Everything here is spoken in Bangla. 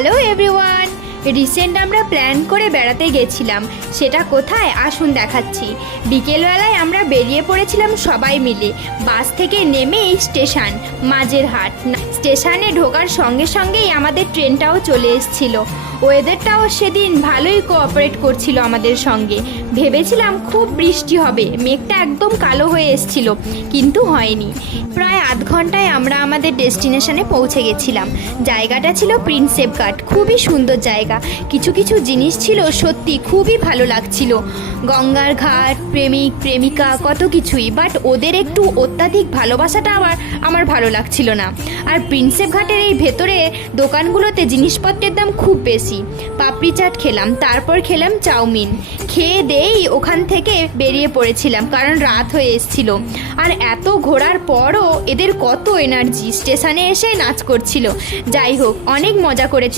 Hello everyone. রিসেন্ট আমরা প্ল্যান করে বেড়াতে গেছিলাম। সেটা কোথায় আসুন দেখাচ্ছি। বিকেলবেলায় আমরা বেরিয়ে পড়েছিলাম সবাই মিলে। বাস থেকে নেমেই স্টেশন মাঝেরহাট। স্টেশনে ঢোকার সঙ্গে সঙ্গেই আমাদের ট্রেনটাও চলে এসেছিল। ওয়েদারটাও সেদিন ভালোই কোঅপারেট করছিল আমাদের সঙ্গে। ভেবেছিলাম খুব বৃষ্টি হবে, মেঘটা একদম কালো হয়ে এসেছিল, কিন্তু হয়নি। প্রায় আধ ঘন্টায় আমরা আমাদের ডেস্টিনেশনে পৌঁছে গেছিলাম। জায়গাটা ছিল প্রিন্সেপ ঘাট, খুবই সুন্দর জায়গা। কিছু কিছু জিনিস ছিল সত্যি খুবই ভালো লাগছিল। গঙ্গার ঘাট, প্রেমিক প্রেমিকা, কত কিছুই, বাট ওদের একটু অত্যাধিক ভালোবাসাটা আমার ভালো লাগছিল না। আর প্রিন্সেপ ঘাটের এই ভেতরে দোকানগুলোতে জিনিসপত্রের দাম খুব বেশি। পাপড়ি চাট খেলাম, তারপর খেলাম চাউমিন। খেয়ে দেই ওখান থেকে বেরিয়ে পড়েছিলাম, কারণ রাত হয়ে এসেছিল। আর এত ঘোরার পরও এদের কত এনার্জি, স্টেশনে এসে নাচ করছিল। যাই হোক, অনেক মজা করেছি।